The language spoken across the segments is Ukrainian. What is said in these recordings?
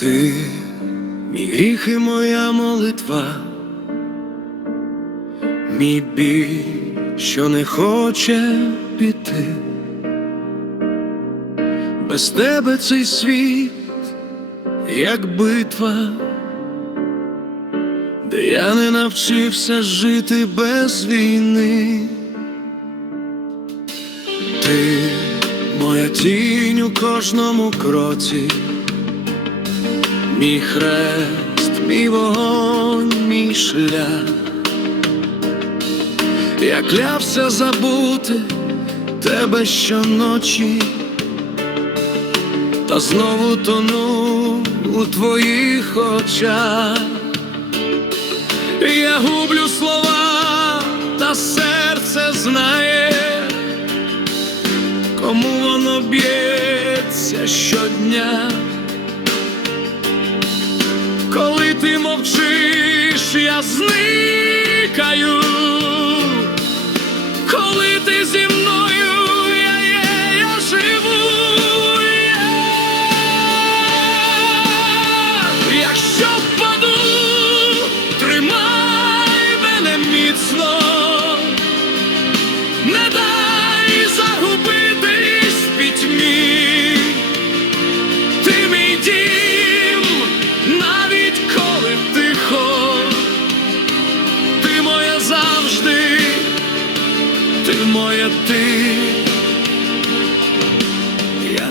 Ти, мій гріх і моя молитва, мій біль, що не хоче піти. Без тебе цей світ, як битва, де я не навчився жити без війни. Ти моя тінь у кожному кроці, мій хрест, мій вогонь, мій шлях. Я клявся забути тебе щоночі, та знову тону у твоїх очах. Я гублю слова, та серце знає, кому воно б'ється щодня. Ти мовчиш, я зникаю,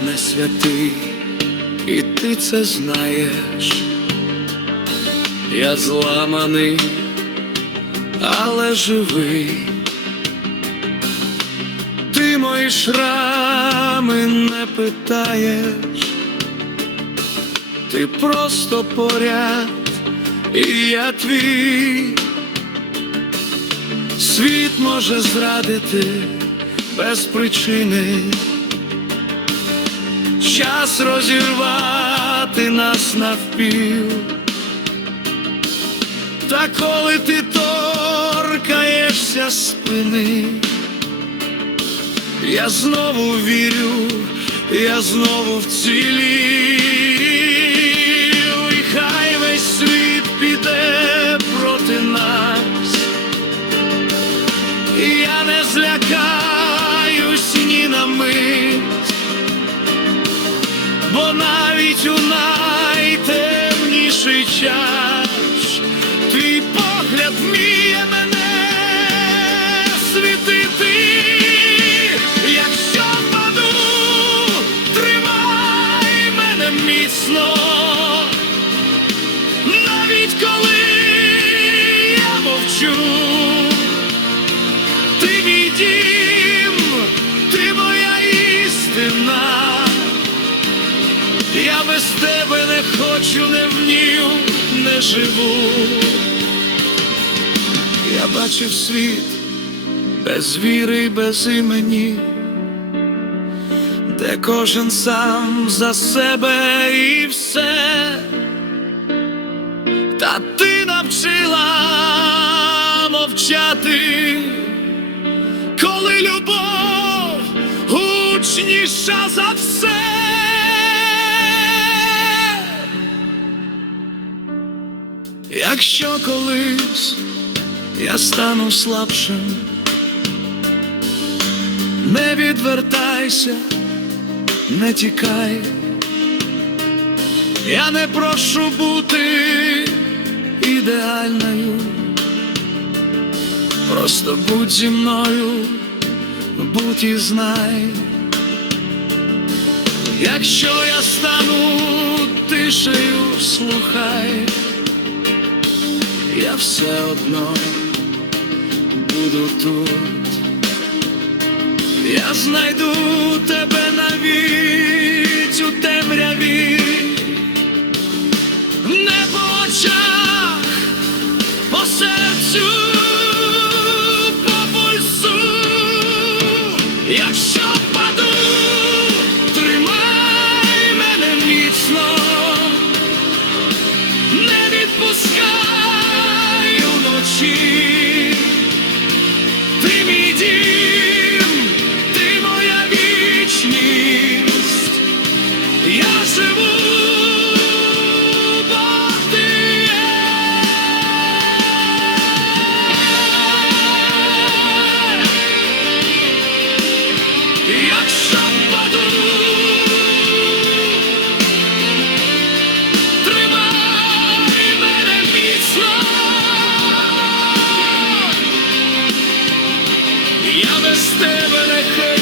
я не святий, і ти це знаєш. Я зламаний, але живий. Ти мої шрами не питаєш, ти просто поряд, і я твій. Світ може зрадити без причини, час розірвати нас навпіл. Та коли ти торкаєшся спини, я знову вірю, я знову вцілів, і хай весь світ піде проти нас, і я не злякаюсь ні на мить, бо навіть у найтемніший час твій погляд вміє мене світити, якщо впаду, тримай мене міцно, без тебе не хочу, не вмію, не живу. Я бачив світ без віри й без імені, де кожен сам за себе і все, та ти навчила мовчати, коли любов гучніша за все. Якщо колись я стану слабшим, не відвертайся, не тікай, я не прошу бути ідеальною, просто будь зі мною, будь і знай, якщо я стану тишею, слухай все одно буду тут. Я знайду тебе навіть у темряві, не по очах, по серцю, по пульсу, якщо ti.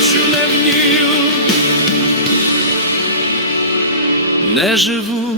хочу не вмію, не живу.